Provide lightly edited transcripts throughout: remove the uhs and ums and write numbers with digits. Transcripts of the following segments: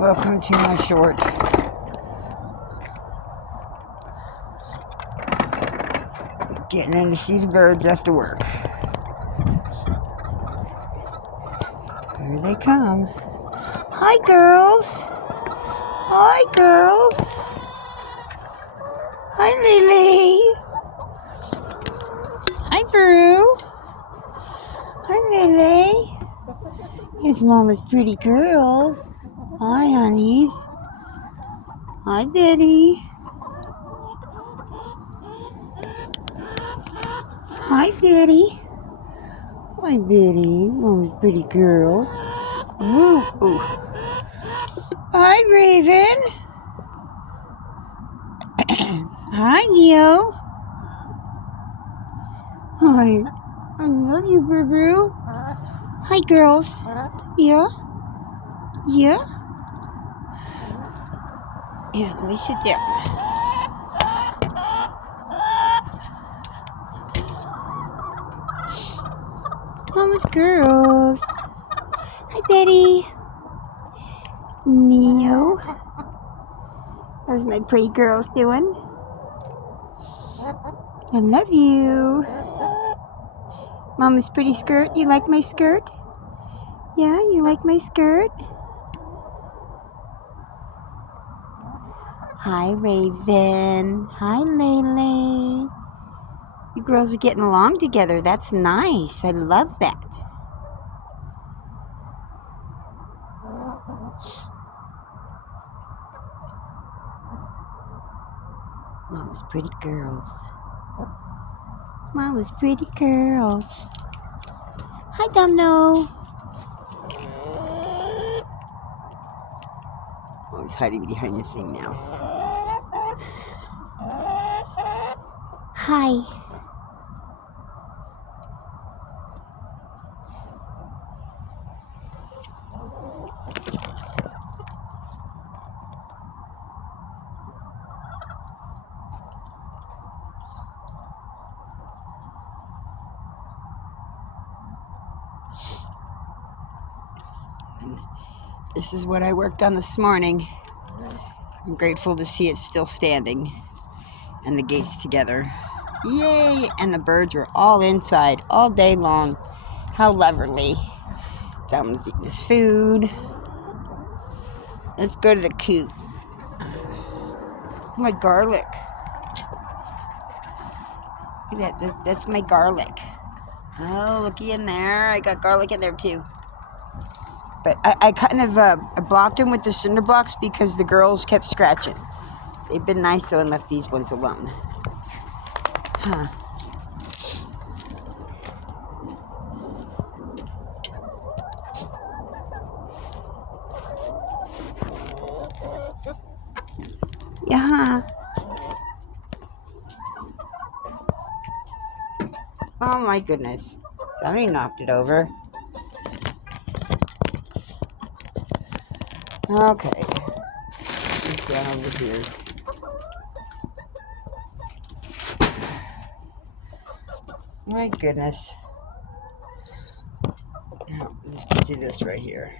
Welcome to my short. Getting in to see the birds after work. Here they come. Hi, girls. Hi, girls. Hi, Lily. Hi, Brew. Hi, Lily. Here's Mama's pretty girls. Hi, honeys. Hi, Betty. Hi, Betty. Hi, Betty. Mama's pretty girls. Woo. Ooh. Hi, Raven. Hi, Neo. Hi. I love you, Boo-Boo. Hi, girls. Yeah? Yeah? Here, let me sit down. Mama's girls. Hi, Betty. Neo. How's my pretty girls doing? I love you. Mama's pretty skirt. You like my skirt? Yeah, you like my skirt? Hi, Raven. Hi, Lele. You girls are getting along together. That's nice. I love that. Mama's pretty girls. Mama's pretty girls. Hi, Domino. Oh, he's hiding behind this thing now. Hi. And this is what I worked on this morning. I'm grateful to see it still standing and the gates together. Yay! And the birds were all inside all day long. How lovely. Dom's eating his food. Let's go to the coop. My garlic. Look at that. That's my garlic. Oh, looky in there. I got garlic in there too. But I kind of blocked them with the cinder blocks because the girls kept scratching. They've been nice though and left these ones alone. Huh. Yeah. Oh my goodness. Somebody knocked it over. Okay. Let's go over here. My goodness. Now, let's do this right here.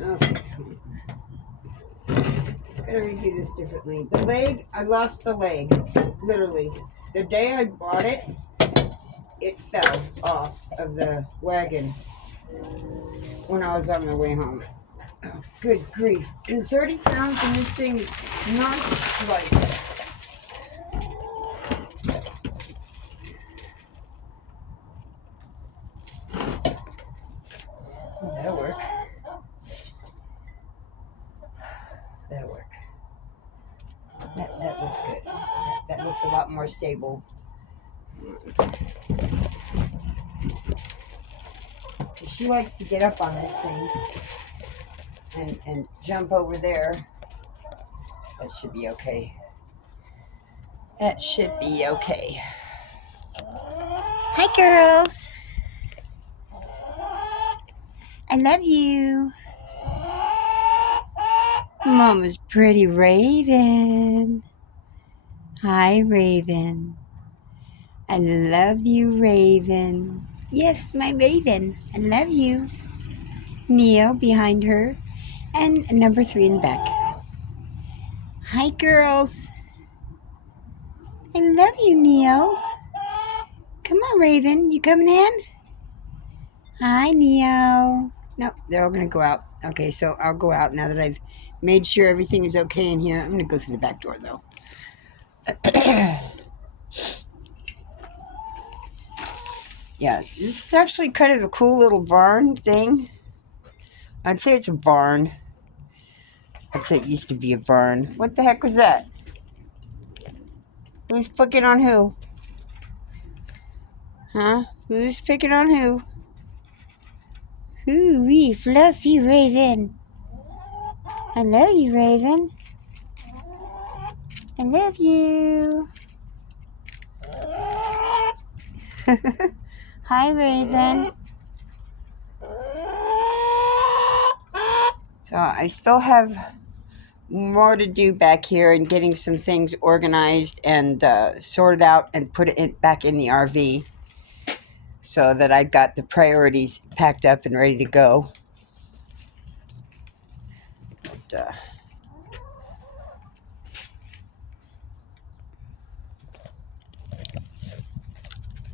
Okay. Gotta redo this differently. The leg, I lost the leg. Literally. The day I bought it, it fell off of the wagon when I was on my way home. Oh, good grief. And 30 pounds and this thing is not slight. Oh, that'll work. That'll work. That looks good. That looks a lot more stable. She likes to get up on this thing and jump over there. That should be okay. That should be okay. Hi, girls. I love you. Mama's pretty Raven. Hi, Raven. I love you, Raven. Yes, my Raven. I love you. Neo behind her. And number 3 in the back. Hi, girls. I love you, Neo. Come on, Raven. You coming in? Hi, Neo. Nope, they're all going to go out. Okay, so I'll go out now that I've made sure everything is okay in here. I'm going to go through the back door, though. Yeah, this is actually kind of a cool little barn thing. I'd say it's a barn. I'd say it used to be a barn. What the heck was that? Who's picking on who? Huh? Who's picking on who? Ooh-wee, fluffy Raven. I love you, Raven. I love you. Hi, Raven. So I still have more to do back here and getting some things organized and sorted out and put it back in the RV so that I got the priorities packed up and ready to go. But,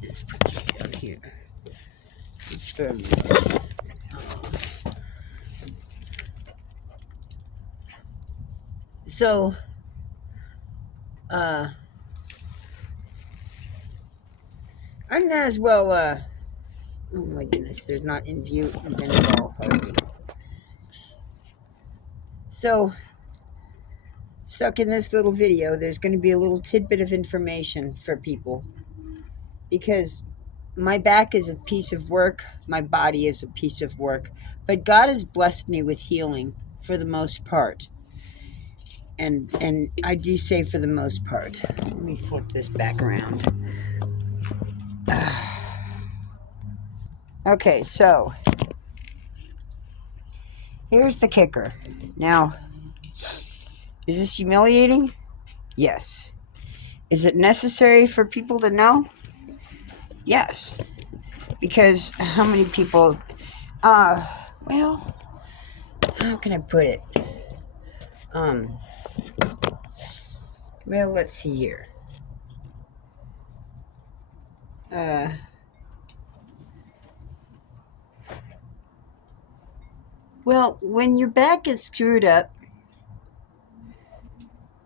let's put this down here. So, I might as well, oh my goodness, there's not in view even at all, hardly. So, stuck in this little video, there's going to be a little tidbit of information for people. Because my back is a piece of work, my body is a piece of work, but God has blessed me with healing for the most part. And I do say for the most part. Let me flip this back around. Okay, so here's the kicker. Now, is this humiliating? Yes. Is it necessary for people to know? Yes. Because how many people, well, how can I put it? Well, let's see here. Well, when your back is screwed up,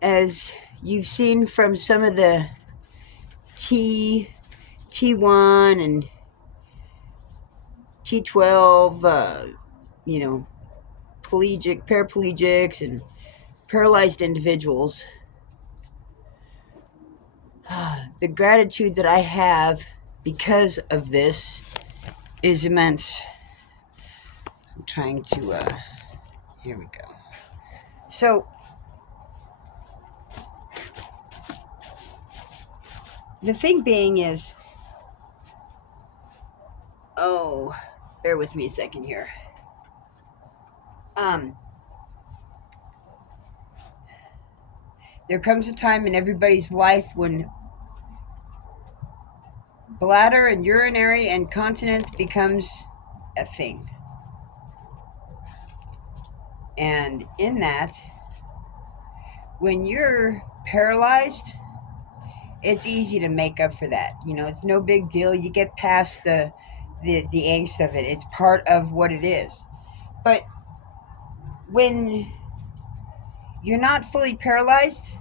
as you've seen from some of the T1 and T12, paraplegics and paralyzed individuals, the gratitude that I have because of this is immense. I'm trying to, here we go. So, the thing being is, bear with me a second here. There comes a time in everybody's life when bladder and urinary incontinence becomes a thing. And in that, when you're paralyzed, it's easy to make up for that. It's no big deal. You get past the angst of it. It's part of what it is. But when you're not fully paralyzed,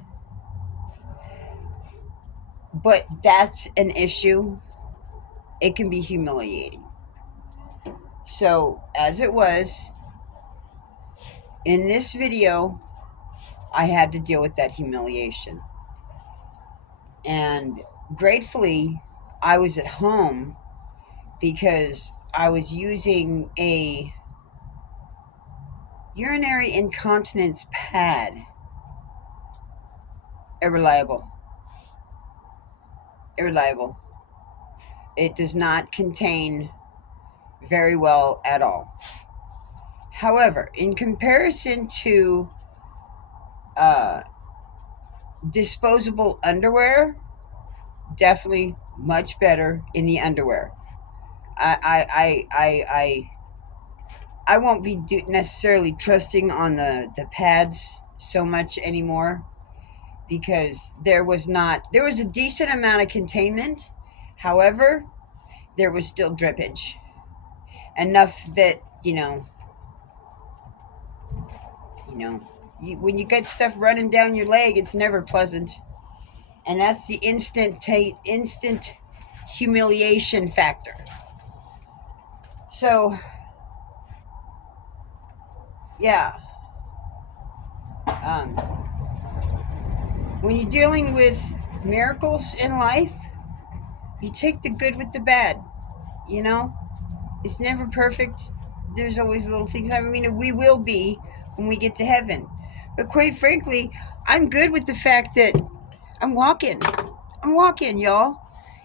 but that's an issue, it can be humiliating. So, as it was, in this video, I had to deal with that humiliation. And gratefully, I was at home because I was using a urinary incontinence pad. Irreliable. It does not contain very well at all. However, in comparison to Uh, disposable underwear, definitely much better in the underwear. I won't be necessarily trusting on the pads so much anymore, because there was a decent amount of containment. However, there was still drippage, enough that when you get stuff running down your leg, it's never pleasant, and that's the instant humiliation factor. So yeah, um, when you're dealing with miracles in life, you take the good with the bad. You know, it's never perfect. There's always little things. I mean, we will be when we get to heaven. But quite frankly, I'm good with the fact that I'm walking. I'm walking, y'all.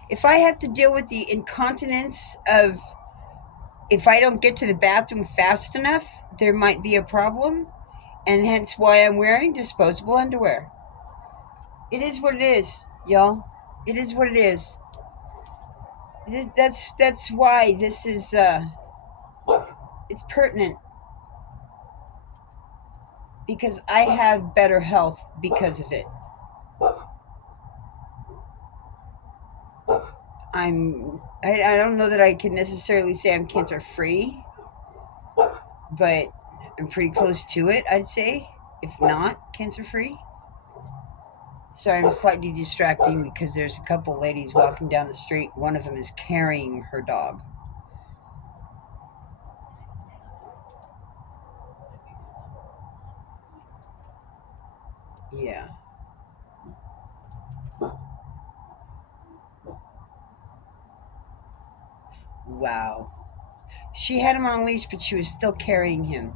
If I have to deal with the incontinence of, if I don't get to the bathroom fast enough, there might be a problem. And hence why I'm wearing disposable underwear. It is what it is, y'all. It is what it is. That's why this is it's pertinent, because I have better health because of it. I don't know that I can necessarily say I'm cancer free, but I'm pretty close to it, I'd say, if not cancer free. Sorry, I'm slightly distracting because there's a couple ladies walking down the street. One of them is carrying her dog. Yeah. Wow. She had him on a leash, but she was still carrying him.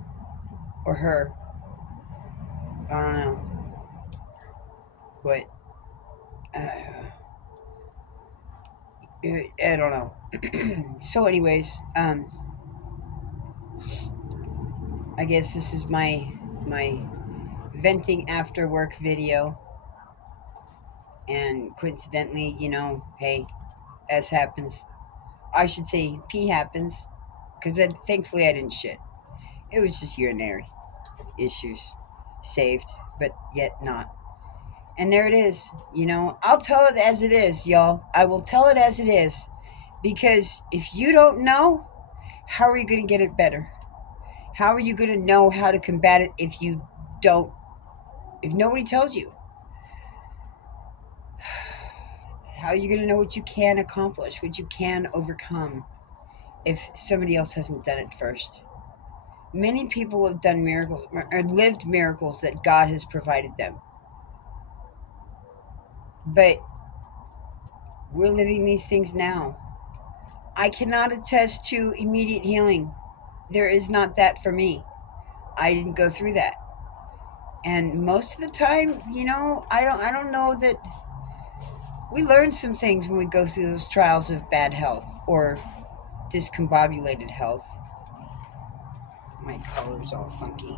Or her. I don't know. But, I don't know. So anyways, I guess this is my venting after work video. And coincidentally, hey, S happens. I should say P happens. Because thankfully I didn't shit. It was just urinary issues. Saved, but yet not. And there it is. I'll tell it as it is, y'all. I will tell it as it is. Because if you don't know, how are you going to get it better? How are you going to know how to combat it if nobody tells you? How are you going to know what you can accomplish, what you can overcome, if somebody else hasn't done it first? Many people have done miracles, or lived miracles that God has provided them. But we're living these things now. I cannot attest to immediate healing. There is not that for me. I didn't go through that. And most of the time, I don't know that we learn some things when we go through those trials of bad health or discombobulated health. My color's all funky.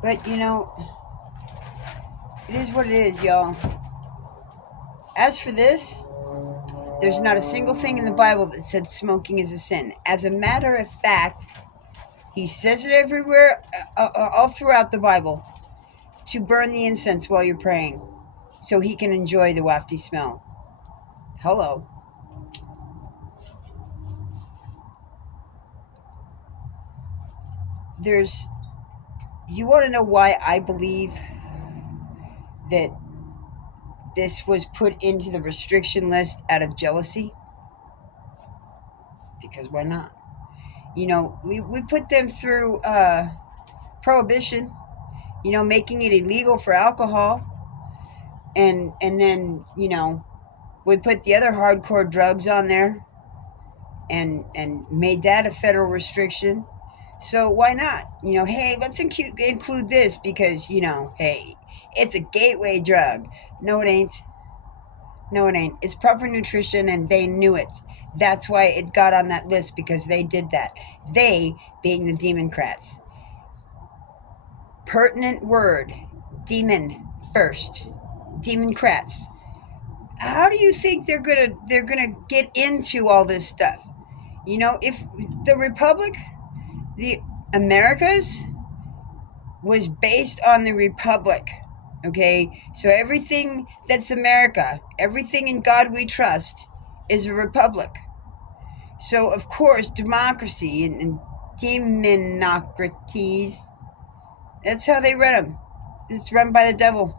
But it is what it is, y'all. As for this, there's not a single thing in the Bible that said smoking is a sin. As a matter of fact, he says it everywhere, all throughout the Bible, to burn the incense while you're praying, so he can enjoy the wafty smell. Hello. You want to know why I believe that this was put into the restriction list out of jealousy? Because why not? We put them through prohibition, making it illegal for alcohol. And then, we put the other hardcore drugs on there and made that a federal restriction. So why not? Hey, let's include this because, hey, it's a gateway drug. No, it ain't. No, it ain't. It's proper nutrition, and they knew it. That's why it got on that list, because they did that. They being the Democrats. pertinent word, demon first, democrats. How do you think they're gonna get into all this stuff? You know, if the republic, the Americas, was based on the republic, okay? So everything that's America, everything in God we trust, is a republic. So of course, democracy and demonocracies, that's how they run them. It's run by the devil.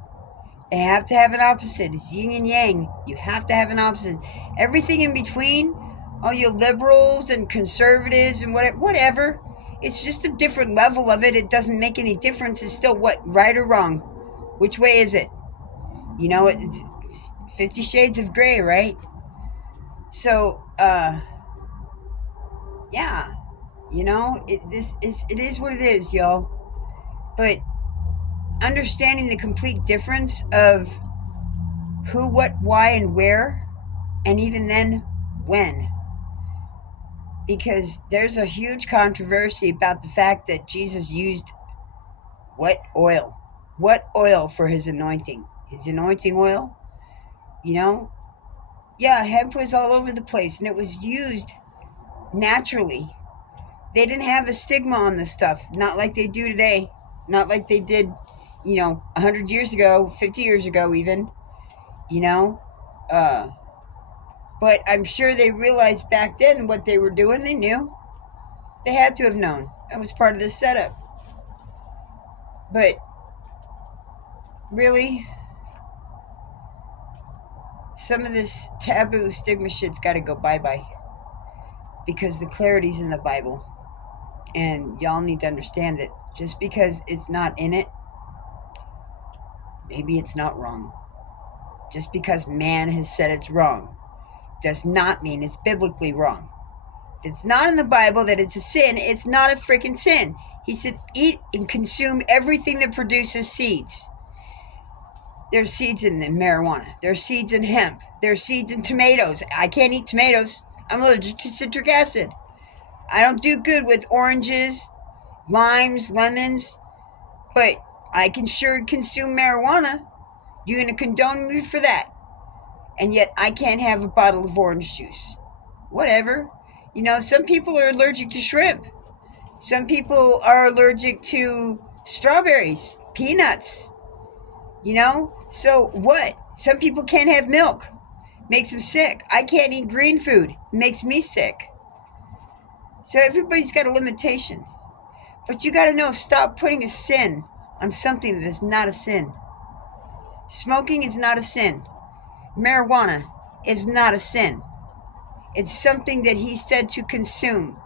They have to have an opposite. It's yin and yang. You have to have an opposite. Everything in between, all you liberals and conservatives and whatever, it's just a different level of it. It doesn't make any difference. It's still what, right or wrong? Which way is it? You know, it's 50 Shades of Gray, right? So, yeah, you know, it is what it is, y'all. But understanding the complete difference of who, what, why, and where, and even then, when. Because there's a huge controversy about the fact that Jesus used what oil? What oil for his anointing? His anointing oil? You know? Yeah, hemp was all over the place, and it was used naturally. They didn't have a stigma on this stuff, not like they do today. Not like they did, 100 years ago, 50 years ago even, you know? But I'm sure they realized back then what they were doing. They knew. They had to have known. That was part of the setup. But really, some of this taboo stigma shit's got to go bye-bye. Because the clarity's in the Bible. And y'all need to understand that just because it's not in it, maybe it's not wrong. Just because man has said it's wrong does not mean it's biblically wrong. If it's not in the Bible that it's a sin, it's not a freaking sin. He said, eat and consume everything that produces seeds. There's seeds in the marijuana. There's seeds in hemp. There's seeds in tomatoes. I can't eat tomatoes. I'm allergic to citric acid. I don't do good with oranges, limes, lemons, but I can sure consume marijuana. You're going to condone me for that. And yet I can't have a bottle of orange juice. Whatever. You know, some people are allergic to shrimp. Some people are allergic to strawberries, peanuts. You know? So what? Some people can't have milk. Makes them sick. I can't eat green food. Makes me sick. So everybody's got a limitation. But you got to know, stop putting a sin on something that is not a sin. Smoking is not a sin. Marijuana is not a sin. It's something that he said to consume.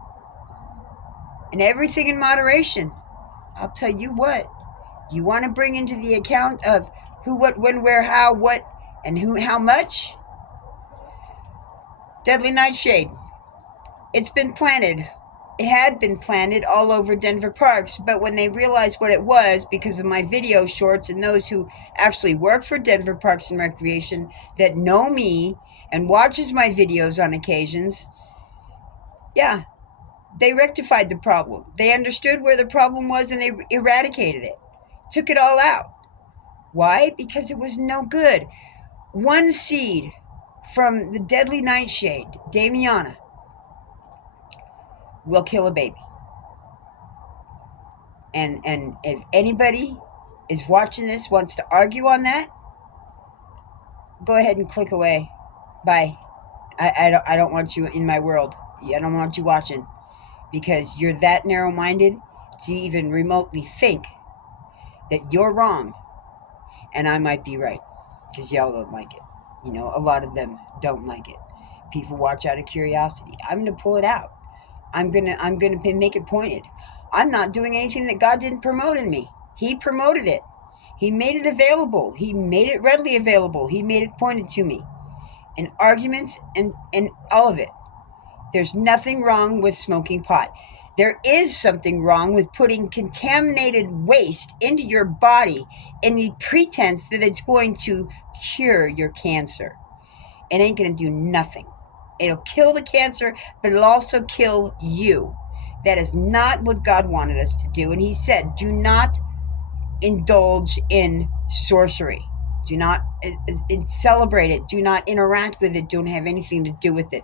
And everything in moderation. I'll tell you what. You want to bring into the account of who, what, when, where, how, what, and who, how much? Deadly nightshade. It's been planted. It had been planted all over Denver parks, but when they realized what it was, because of my video shorts and those who actually work for Denver Parks and Recreation that know me and watches my videos on occasions, yeah, they rectified the problem. They understood where the problem was and they eradicated it. Took it all out. Why? Because it was no good. One seed from the deadly nightshade, Damiana, will kill a baby. And if anybody is watching this, wants to argue on that, go ahead and click away. Bye. I don't want you in my world. I don't want you watching, because you're that narrow-minded to even remotely think that you're wrong and I might be right, because y'all don't like it. You know, a lot of them don't like it. People watch out of curiosity. I'm going to pull it out. I'm gonna make it pointed. I'm not doing anything that God didn't promote in me. He promoted it. He made it available. He made it readily available. He made it pointed to me. And arguments and all of it. There's nothing wrong with smoking pot. There is something wrong with putting contaminated waste into your body in the pretense that it's going to cure your cancer. It ain't going to do nothing. It'll kill the cancer, but it'll also kill you. That is not what God wanted us to do. And he said, do not indulge in sorcery. Do not celebrate it. Do not interact with it. Don't have anything to do with it.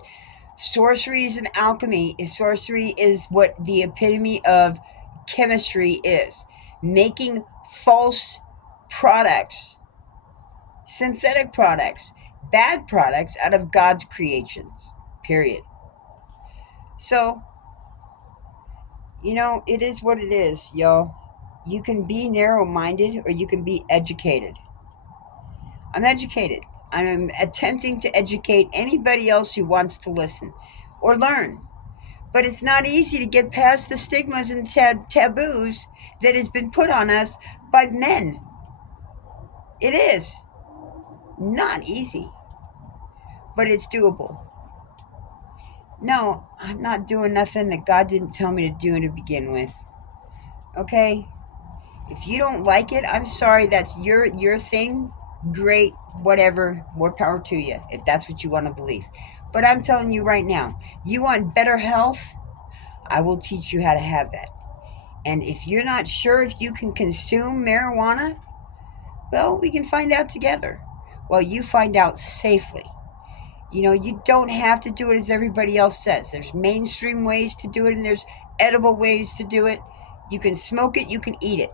Sorcery is an alchemy. Sorcery is what the epitome of chemistry is. Making false products, synthetic products, bad products out of God's creations. Period. So, it is what it is, y'all. You can be narrow-minded or you can be educated. I'm educated. I'm attempting to educate anybody else who wants to listen or learn. But it's not easy to get past the stigmas and taboos that has been put on us by men. It is not easy, but it's doable. No, I'm not doing nothing that God didn't tell me to do to begin with. Okay? If you don't like it, I'm sorry. That's your thing. Great, whatever. More power to you, if that's what you want to believe. But I'm telling you right now, you want better health? I will teach you how to have that. And if you're not sure if you can consume marijuana, well, we can find out together. Well, you find out safely. You don't have to do it as everybody else says. There's mainstream ways to do it, and there's edible ways to do it. You can smoke it, you can eat it.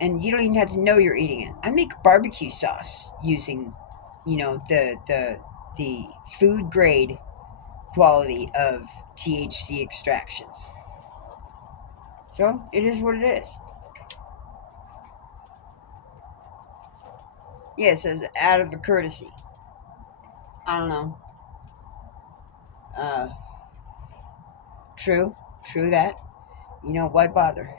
And you don't even have to know you're eating it. I make barbecue sauce using, the food grade quality of THC extractions. So it is what it is. Yeah, it says out of a courtesy. I don't know. True that. Why bother?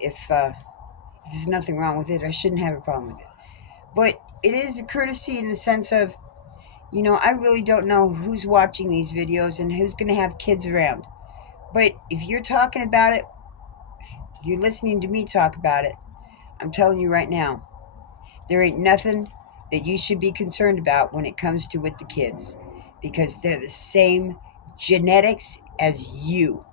If there's nothing wrong with it, I shouldn't have a problem with it. But it is a courtesy in the sense of, I really don't know who's watching these videos and who's going to have kids around. But if you're talking about it, if you're listening to me talk about it, I'm telling you right now, there ain't nothing that you should be concerned about when it comes to with the kids, because they're the same genetics as you.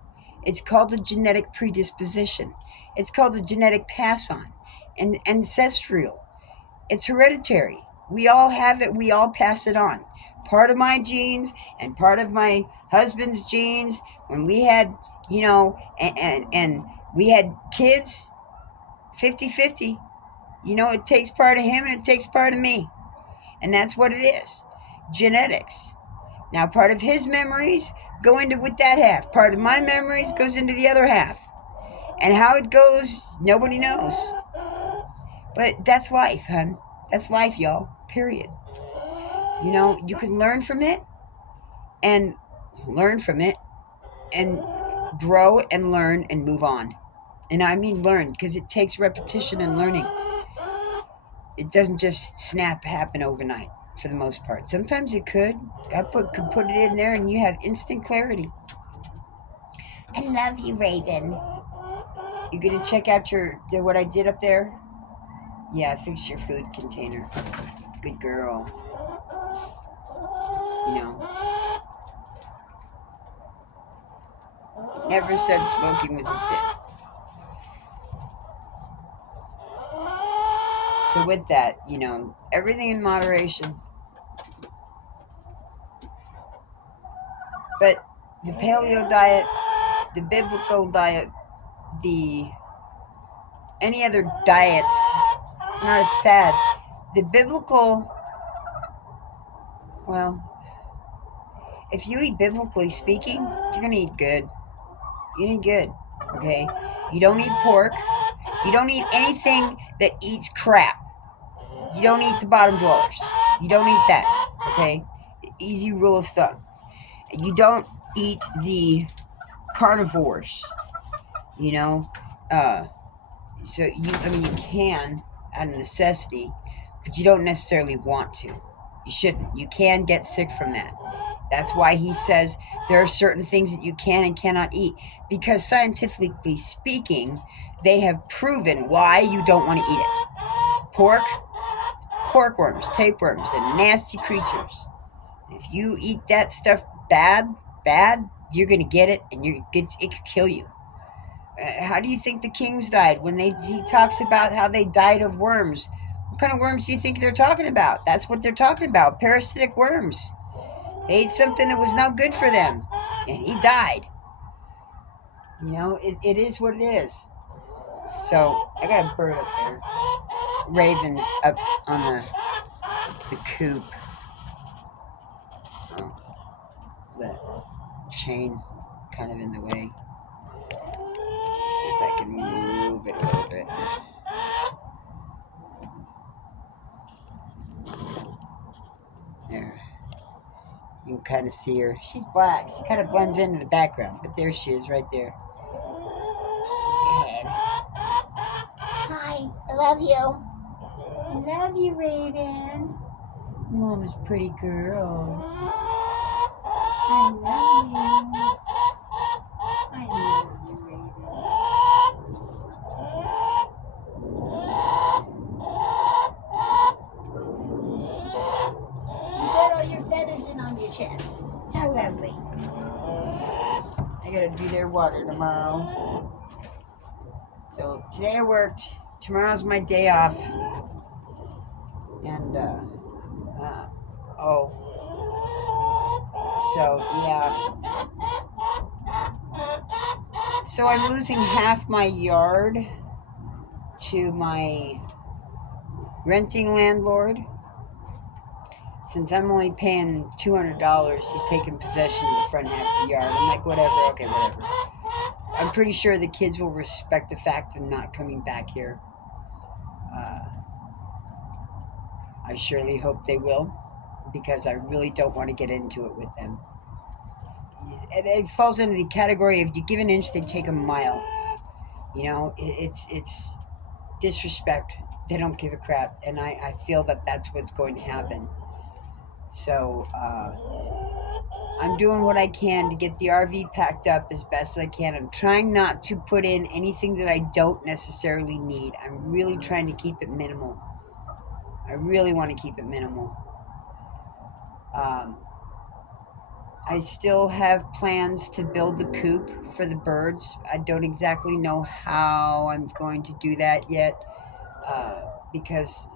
It's called the genetic predisposition. It's called the genetic pass-on and ancestral. It's hereditary. We all have it. We all pass it on. Part of my genes and part of my husband's genes, when we had, and we had kids, 50-50. It takes part of him and it takes part of me. And that's what it is. Genetics. Now, part of his memories go into with that half. Part of my memories goes into the other half. And how it goes, nobody knows. But that's life, hun. That's life, y'all. Period. You can learn from it and grow and learn and move on. And I mean learn, because it takes repetition and learning. It doesn't just happen overnight for the most part. Sometimes it could. God could put it in there and you have instant clarity. I love you, Raven. You gonna check out what I did up there? Yeah, I fixed your food container. Good girl. Never said smoking was a sin. So with that, everything in moderation. But the paleo diet, the biblical diet, any other diets, it's not a fad. The biblical, well, if you eat biblically speaking, you're going to eat good. You eat good, okay? You don't eat pork. You don't eat anything that eats crap. You don't eat the bottom dwellers. You don't eat that, okay? Easy rule of thumb. You don't eat the carnivores, So you can out of necessity, but you don't necessarily want to. You shouldn't. You can get sick from that. That's why he says there are certain things that you can and cannot eat, because scientifically speaking, they have proven why you don't want to eat it. Porkworms, tapeworms, and nasty creatures. If you eat that stuff bad, you're going to get it, and it could kill you. How do you think the kings died? When he talks about how they died of worms, what kind of worms do you think they're talking about? That's what they're talking about, parasitic worms. They ate something that was not good for them, and he died. You know, it is what it is. So I got a bird up there. Ravens up on the coop. Oh, the chain kind of in the way. Let's see if I can move it a little bit. There. You can kind of see her. She's black. She kind of blends into the background, but there she is right there. Hi, I love you. I love you, Raven. Mama's pretty girl. I love you. I love you, Raven. You got all your feathers in on your chest. How lovely. I gotta do their water tomorrow. So today I worked. Tomorrow's my day off. And, so, yeah. So I'm losing half my yard to my renting landlord. Since I'm only paying $200, he's taking possession of the front half of the yard. I'm like, whatever, okay, whatever. I'm pretty sure the kids will respect the fact of not coming back here. I surely hope they will, because I really don't want to get into it with them. It falls into the category of you give an inch, they take a mile. You know, it's disrespect. They don't give a crap, and I feel that that's what's going to happen. So I'm doing what I can to get the RV packed up as best as I can. I'm trying not to put in anything that I don't necessarily need. I'm really trying to keep it minimal. I really want to keep it minimal. I still have plans to build the coop for the birds. I don't exactly know how I'm going to do that yet, because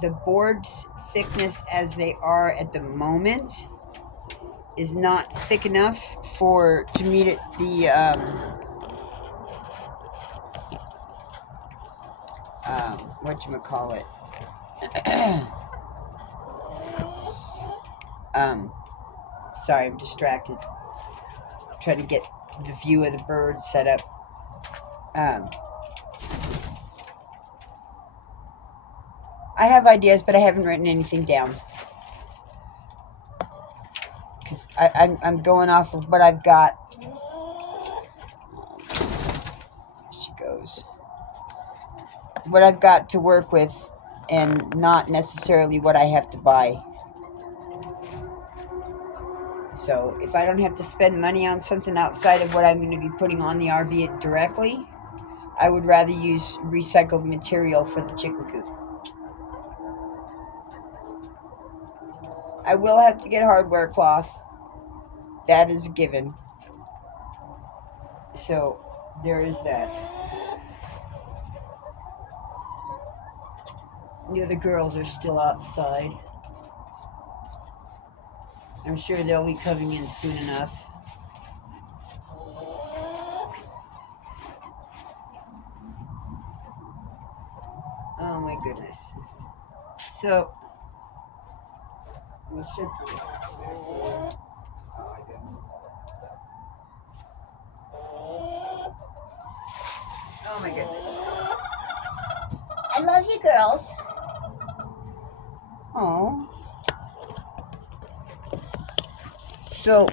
the boards' thickness as they are at the moment is not thick enough to meet it whatchamacallit. Sorry, I'm distracted. Trying to get the view of the birds set up. I have ideas, but I haven't written anything down. Because I'm going off of what I've got. There she goes. What I've got to work with, and not necessarily what I have to buy. So if I don't have to spend money on something outside of what I'm going to be putting on the RV directly, I would rather use recycled material for the chicken coop. I will have to get hardware cloth. That is a given. So there is that. The other girls are still outside. I'm sure they'll be coming in soon enough. Oh my goodness. So, we should be. Oh my goodness. I love you, girls. Oh. So,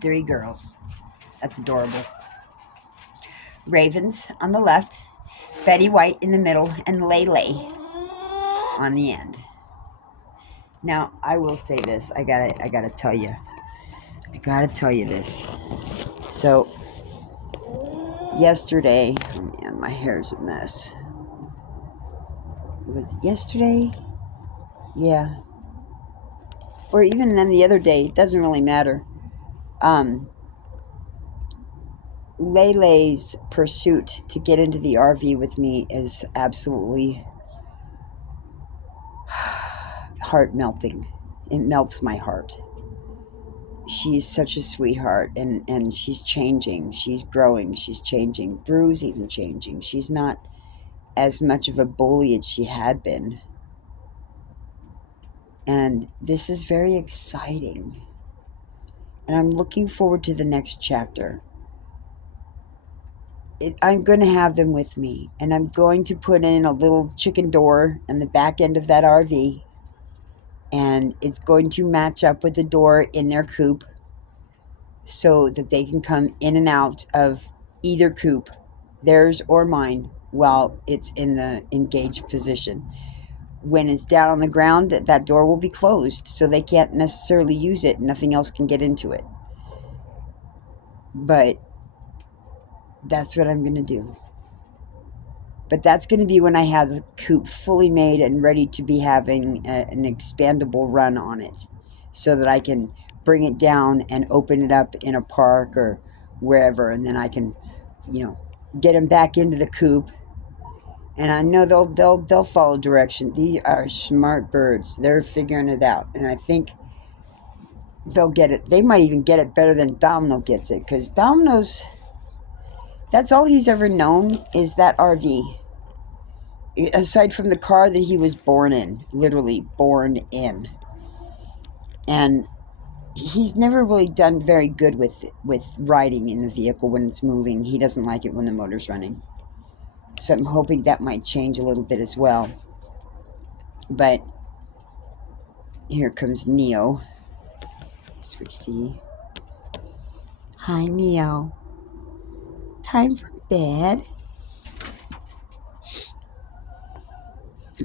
3 girls. That's adorable. Ravens on the left, Betty White in the middle, and Lele on the end. Now, I will say this. I gotta tell you. I gotta tell you this. So, yesterday, oh man, my hair's a mess. It was yesterday? Yeah. Or even then the other day, it doesn't really matter. Laylay's pursuit to get into the RV with me is absolutely heart melting. It melts my heart. She's such a sweetheart, and she's changing. She's growing. She's changing. Bru's even changing. She's not as much of a bully as she had been. And this is very exciting. And I'm looking forward to the next chapter. I'm going to have them with me. And I'm going to put in a little chicken door in the back end of that RV. And it's going to match up with the door in their coop, so that they can come in and out of either coop, theirs or mine, while it's in the engaged position. When it's down on the ground, that door will be closed, so they can't necessarily use it. Nothing else can get into it. But that's what I'm going to do. But that's going to be when I have the coop fully made and ready to be having an expandable run on it, so that I can bring it down and open it up in a park or wherever, and then I can, get them back into the coop. And I know they'll follow direction. These are smart birds. They're figuring it out, and I think they'll get it. They might even get it better than Domino gets it, because Domino's, that's all he's ever known is that RV. Aside from the car that he was born in, literally born in. And he's never really done very good with riding in the vehicle when it's moving. He doesn't like it when the motor's running. So I'm hoping that might change a little bit as well. But here comes Neo. Sweetie. Hi, Neo. Time for bed.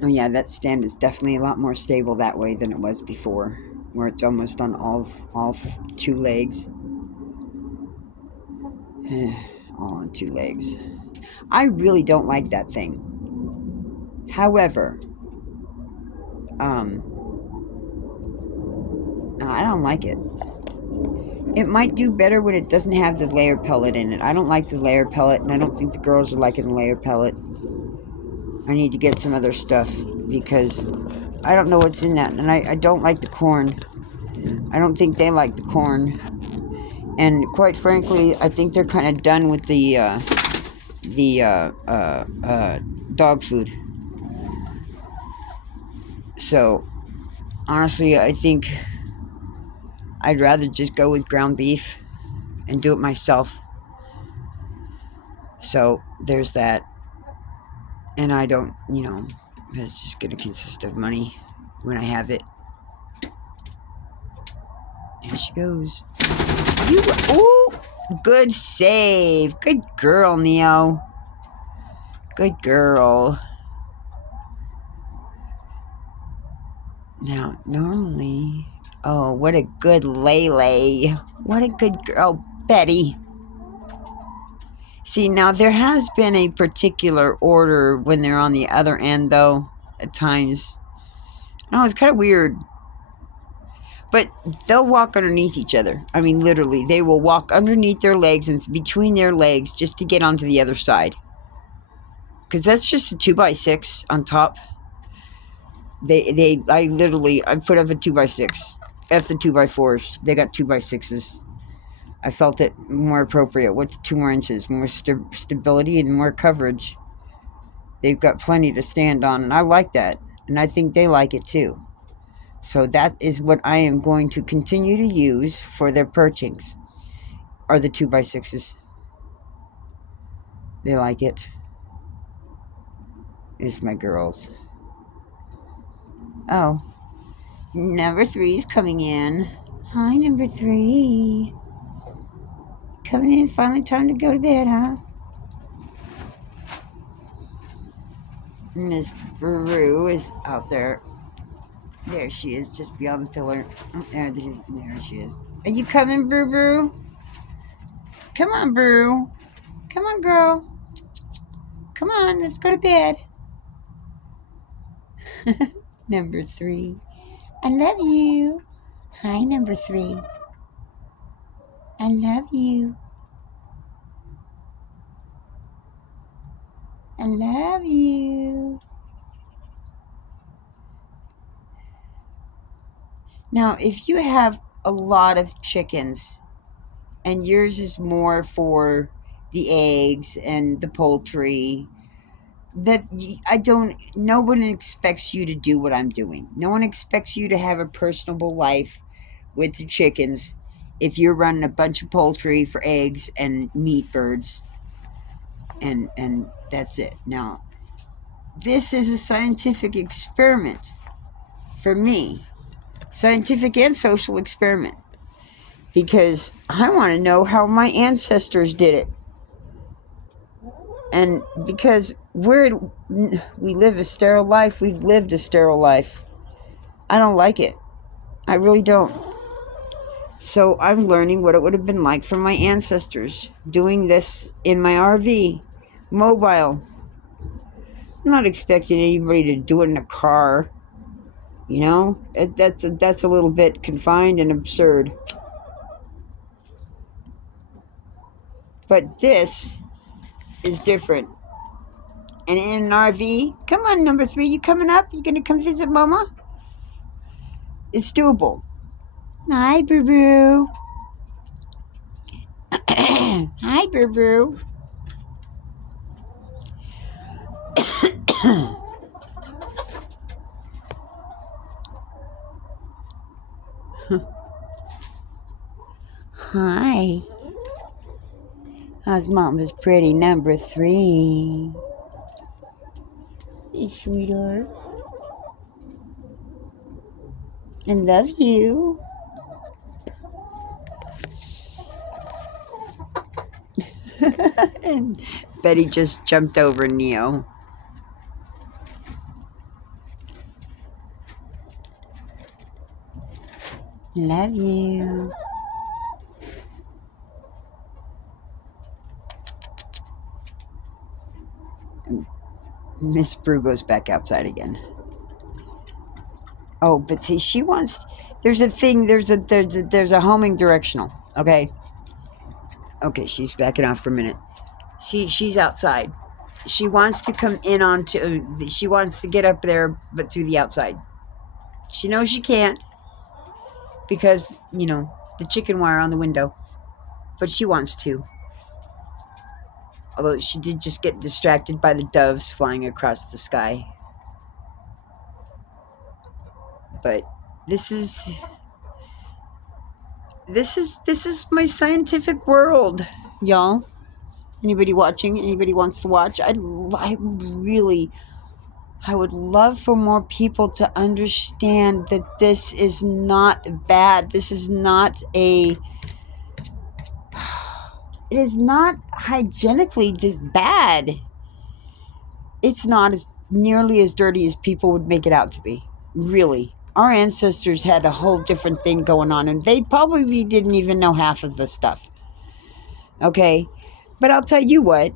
Oh yeah, that stand is definitely a lot more stable that way than it was before, where it's almost on all two legs. All on two legs. I really don't like that thing. However, I don't like it. It might do better when it doesn't have the layer pellet in it. I don't like the layer pellet, and I don't think the girls are liking the layer pellet. I need to get some other stuff, because I don't know what's in that, and I don't like the corn. I don't think they like the corn. And quite frankly, I think they're kind of done with the dog food. So, honestly, I think I'd rather just go with ground beef and do it myself. So, there's that. And I don't, it's just going to consist of money when I have it. There she goes. Ooh, good save. Good girl, Neo. Good girl. Now, normally... Oh, what a good Lele. What a good girl. Betty. See, now there has been a particular order when they're on the other end, though, at times. No, it's kind of weird. But they'll walk underneath each other. I mean, literally, they will walk underneath their legs and between their legs just to get onto the other side. Because that's just a 2x6 on top. I put up a 2x6. F the 2x4s. They got 2x6s. I felt it more appropriate. What's 2 more inches? More stability and more coverage. They've got plenty to stand on, and I like that. And I think they like it too. So that is what I am going to continue to use for their perchings. Are the 2x6s. They like it. It's my girls. Oh. Number 3's coming in. Hi, number 3. Coming in, finally time to go to bed, huh? Miss Brew is out there. There she is, just beyond the pillar. Oh, there she is. Are you coming, Brew Brew? Come on, Brew. Come on, girl. Come on, let's go to bed. Number 3. I love you. Hi, number 3. I love you. I love you. Now, if you have a lot of chickens and yours is more for the eggs and the poultry, no one expects you to do what I'm doing. No one expects you to have a personable life with the chickens if you're running a bunch of poultry for eggs and meat birds, and that's it. Now, this is a scientific experiment for me, scientific and social experiment, because I want to know how my ancestors did it. And because we live a sterile life, we've lived a sterile life. I don't like it. I really don't. So I'm learning what it would have been like for my ancestors doing this in my RV, mobile. I'm not expecting anybody to do it in a car. You know, that's a little bit confined and absurd. But this is different. And in an RV, come on, number 3, you coming up? You gonna come visit Mama? It's doable. Hi, Boo Boo. Hi, Boo Boo. Hi. How's Mama's pretty number 3? Hey, sweetheart. I love you. And Betty just jumped over Neo. Love you. Miss Brew goes back outside again. Oh, but see, she wants. There's a homing directional. Okay. Okay, she's backing off for a minute. She's outside. She wants to come in onto. She wants to get up there, but through the outside. She knows she can't because the chicken wire on the window, but she wants to. Although she did just get distracted by the doves flying across the sky. But this is my scientific world, y'all. Anybody watching? Anybody wants to watch? I would love for more people to understand that this is not bad. This is not it is not hygienically just bad. It's not as nearly as dirty as people would make it out to be. Really. Our ancestors had a whole different thing going on, and they probably didn't even know half of the stuff. Okay? But I'll tell you what.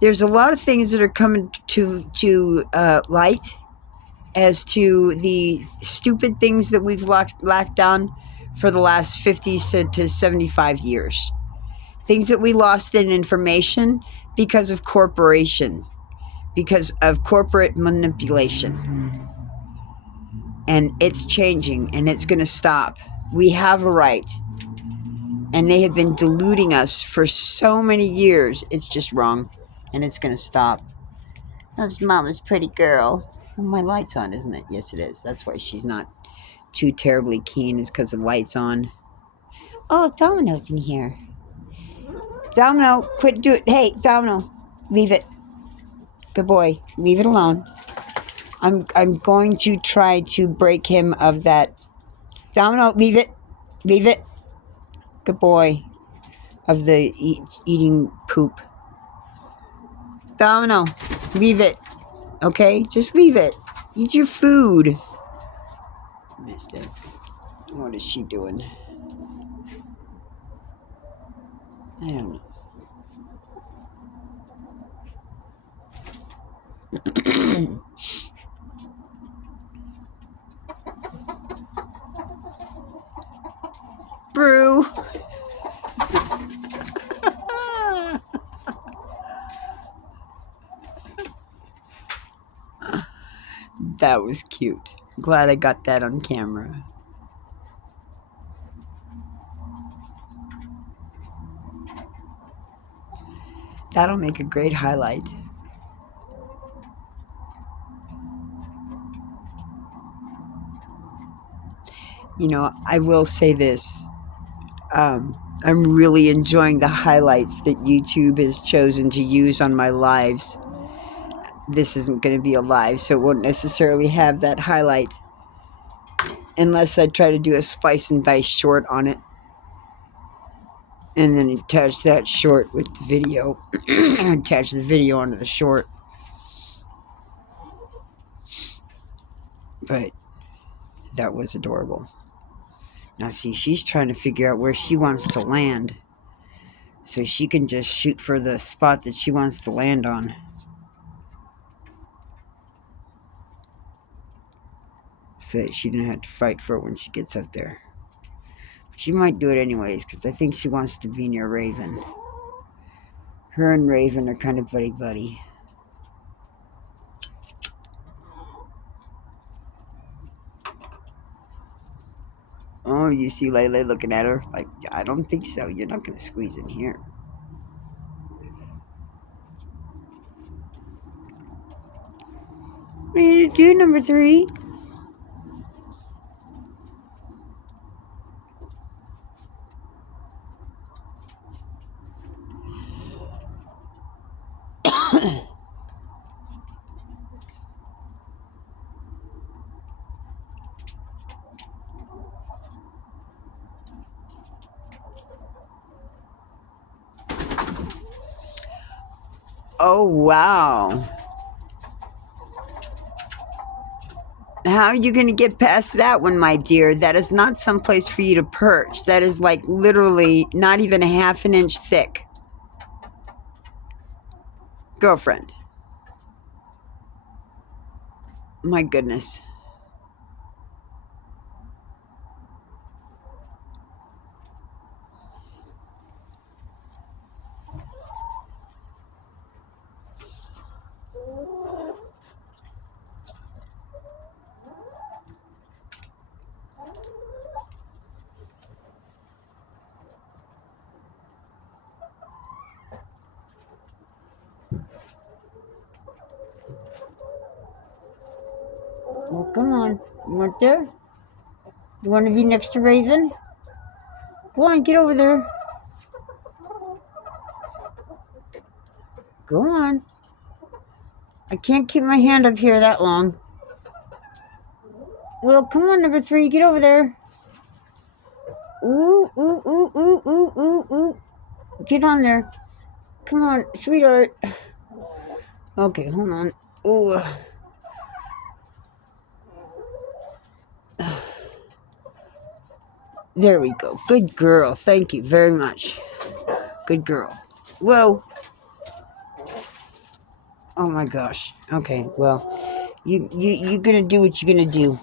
There's a lot of things that are coming to light as to the stupid things that we've lacked on for the last 50 to 75 years. Things that we lost in information because of corporation, because of corporate manipulation. And it's changing, and it's going to stop. We have a right. And they have been deluding us for so many years. It's just wrong. And it's going to stop. That's Mama's pretty girl. Oh, my light's on, isn't it? Yes, it is. That's why she's not too terribly keen, is because the light's on. Oh, Domino's in here. Domino, quit do it. Hey, Domino, leave it. Good boy. Leave it alone. I'm going to try to break him of that. Domino, leave it. Leave it. Good boy. Of the eating poop. Domino, leave it. Okay? Just leave it. Eat your food. Missed it. What is she doing? I don't know. Brew. That was cute. Glad I got that on camera. That'll make a great highlight. You know, I will say this. I'm really enjoying the highlights that YouTube has chosen to use on my lives. This isn't going to be a live, so it won't necessarily have that highlight unless I try to do a Spice and Dice short on it. And then attach that short with the video. Attach the video onto the short. But that was adorable. Now see, she's trying to figure out where she wants to land, so she can just shoot for the spot that she wants to land on. So that she didn't have to fight for it when she gets up there. But she might do it anyways, because I think she wants to be near Raven. Her and Raven are kind of buddy-buddy. Oh, you see Lele looking at her like, I don't think so. You're not going to squeeze in here. What are you going to do, number 3? Oh, wow. How are you going to get past that one, my dear? That is not someplace for you to perch. That is like literally not even a half an inch thick. Girlfriend. My goodness. Well, come on. You want there? You want to be next to Raven? Go on, get over there. Go on. I can't keep my hand up here that long. Well, come on, number 3, get over there. Ooh, ooh, ooh, ooh, ooh, ooh, ooh. Get on there. Come on, sweetheart. Okay, hold on. Ooh. There we go. Good girl. Thank you very much. Good girl. Whoa. Oh my gosh. Okay, well, you're gonna do what you're gonna do.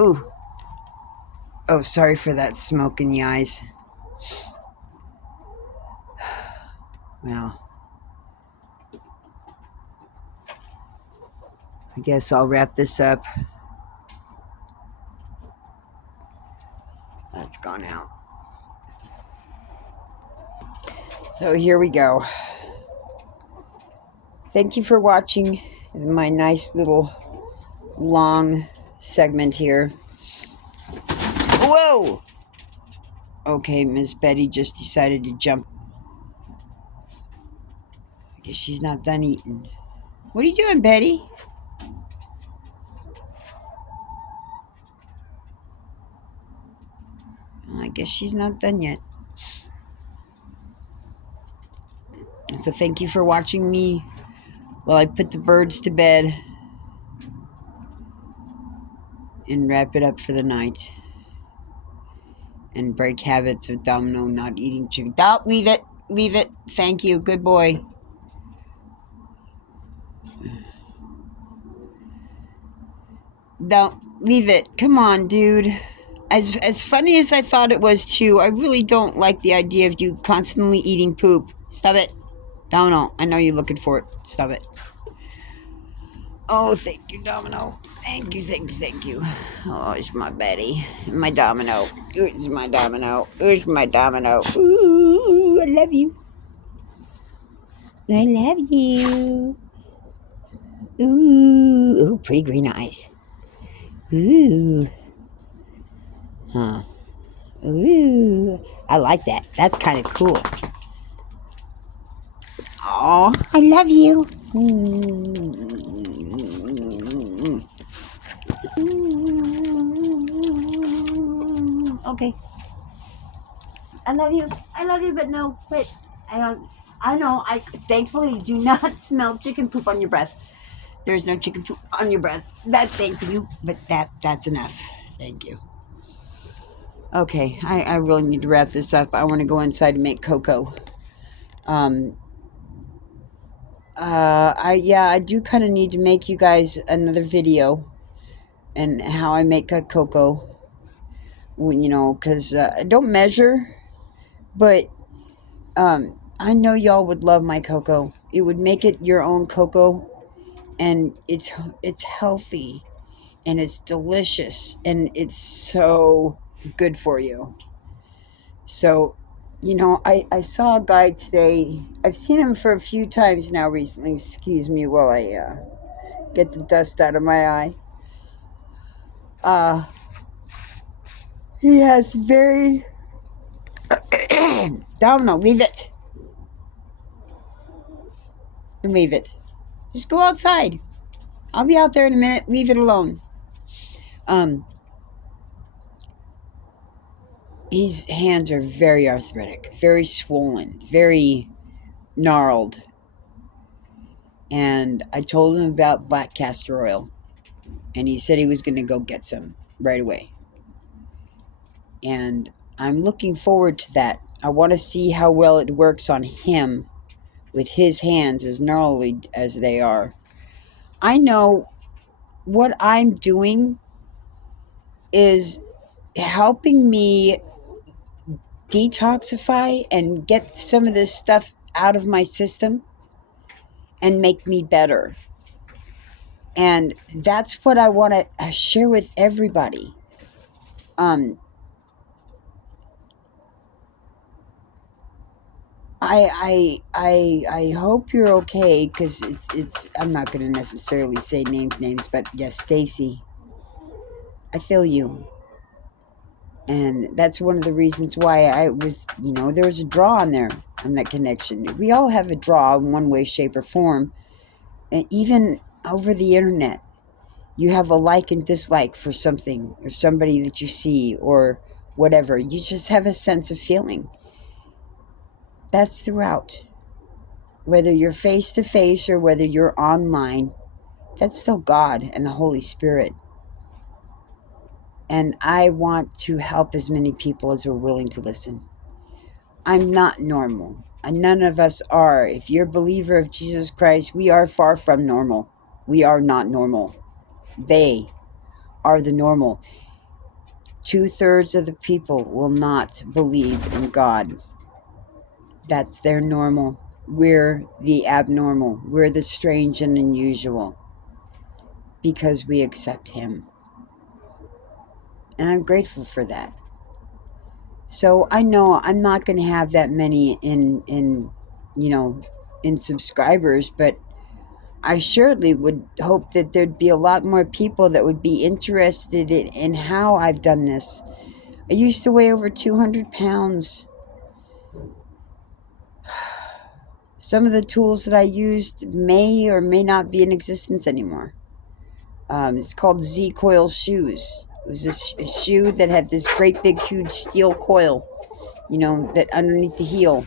Ooh. Oh, sorry for that smoke in the eyes. Well, I guess I'll wrap this up. That's gone out. So here we go. Thank you for watching my nice little long segment here. Whoa! Okay, Miss Betty just decided to jump. I guess she's not done eating. What are you doing, Betty? Well, I guess she's not done yet. So thank you for watching me while I put the birds to bed and wrap it up for the night. And break habits of Domino not eating chicken. Don't leave it. Leave it. Thank you. Good boy. Don't leave it. Come on, dude. As funny as I thought it was too, I really don't like the idea of you constantly eating poop. Stop it. Domino, I know you're looking for it. Stop it. Oh, thank you, Domino. Thank you, thank you, thank you. Oh, it's my Betty. My Domino. It's my Domino. It's my Domino. Ooh, I love you. I love you. Ooh, pretty green eyes. Ooh. Huh. Ooh. I like that. That's kind of cool. Oh, I love you. Okay. I love you. I love you, but no, wait. I don't. I know. I thankfully do not smell chicken poop on your breath. There's no chicken poop on your breath. Thank you, but that's enough. Thank you. Okay, I really need to wrap this up. I want to go inside and make cocoa. I do kind of need to make you guys another video and how I make a cocoa. Because I don't measure, but I know y'all would love my cocoa. It would make it your own cocoa, and it's healthy, and it's delicious, and it's so good for you. So, I saw a guy today. I've seen him for a few times now recently. Excuse me while I get the dust out of my eye. He has very... Domino, leave it. Leave it. Just go outside. I'll be out there in a minute. Leave it alone. His hands are very arthritic, very swollen, very gnarled. And I told him about black castor oil. And he said he was going to go get some right away. And I'm looking forward to that. I want to see how well it works on him with his hands as gnarly as they are. I know what I'm doing is helping me detoxify and get some of this stuff out of my system and make me better. And that's what I want to share with everybody. I hope you're okay, because it's I'm not going to necessarily say names, but yes, Stacy, I feel you. And that's one of the reasons why I was, there was a draw on there, on that connection. We all have a draw in one way, shape, or form. And even over the internet, you have a like and dislike for something, or somebody that you see, or whatever. You just have a sense of feeling. That's throughout. Whether you're face to face or whether you're online, that's still God and the Holy Spirit. And I want to help as many people as are willing to listen. I'm not normal, and none of us are. If you're a believer of Jesus Christ, we are far from normal. We are not normal. They are the normal. 2/3 of the people will not believe in God. That's their normal. We're the abnormal. We're the strange and unusual, because we accept Him. And I'm grateful for that. So I know I'm not going to have that many in subscribers, but I surely would hope that there'd be a lot more people that would be interested in how I've done this. I used to weigh over 200 pounds. Some of the tools that I used may or may not be in existence anymore. It's called Z-Coil shoes. It was a shoe that had this great big huge steel coil, that underneath the heel.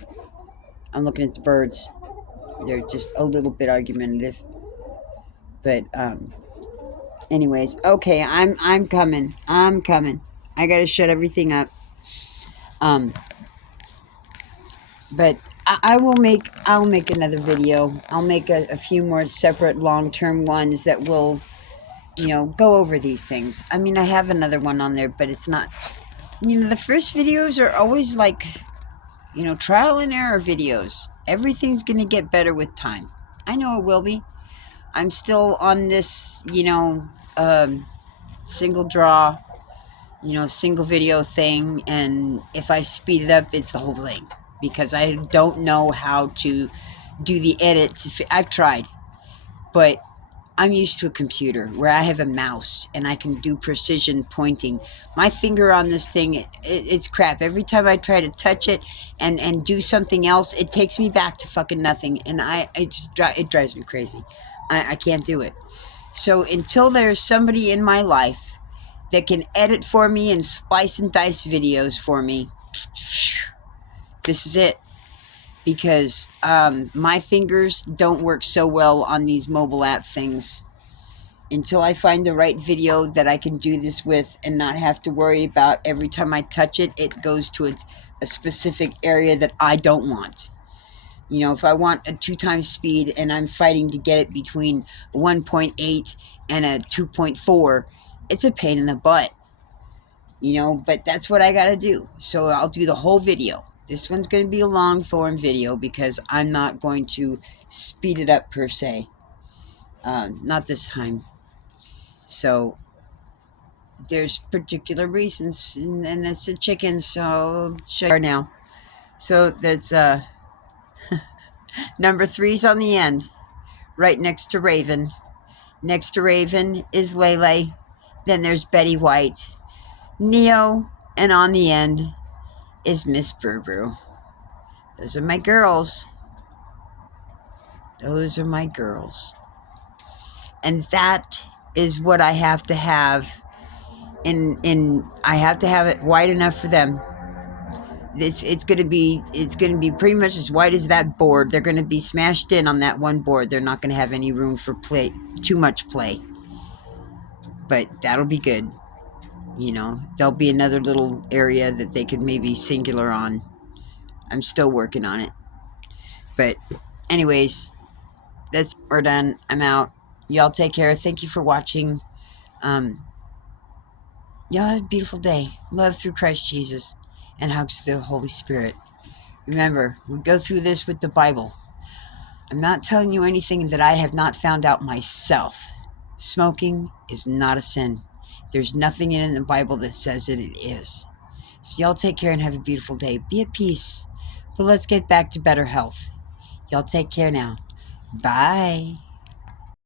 I'm looking at the birds. They're just a little bit argumentative. But anyways, okay, I'm coming. I gotta shut everything up. But I'll make another video. I'll make a few more separate long-term ones that will, go over these things. I mean, I have another one on there, but it's not, the first videos are always like, trial and error videos. Everything's going to get better with time. I know it will be. I'm still on this, single draw, single video thing. And if I speed it up, it's the whole thing. Because I don't know how to do the edits. I've tried. But I'm used to a computer where I have a mouse and I can do precision pointing. My finger on this thing, it's crap. Every time I try to touch it and do something else, it takes me back to fucking nothing. And it drives me crazy. I can't do it. So until there's somebody in my life that can edit for me and splice and dice videos for me, this is it. Because my fingers don't work so well on these mobile app things. Until I find the right video that I can do this with and not have to worry about every time I touch it, it goes to a specific area that I don't want. If I want a 2 times speed and I'm fighting to get it between 1.8 and a 2.4, it's a pain in the butt. But that's what I got to do. So I'll do the whole video. This one's going to be a long form video because I'm not going to speed it up per se. Not this time. So there's particular reasons, and that's the chicken. So I'll show you now. So that's number 3's on the end, right next to Raven. Next to Raven is Lele. Then there's Betty White, Neo, and on the end is Miss Brew. Those are my girls. Those are my girls. And that is what I have to have I have to have it wide enough for them. It's gonna be pretty much as wide as that board. They're gonna be smashed in on that one board. They're not gonna have any room for too much play. But that'll be good. There'll be another little area that they could maybe singular on. I'm still working on it. But anyways, we're done. I'm out. Y'all take care. Thank you for watching. Y'all have a beautiful day. Love through Christ Jesus and hugs through the Holy Spirit. Remember, we go through this with the Bible. I'm not telling you anything that I have not found out myself. Smoking is not a sin. There's nothing in the Bible that says that it is. So y'all take care and have a beautiful day. Be at peace. But let's get back to better health. Y'all take care now. Bye.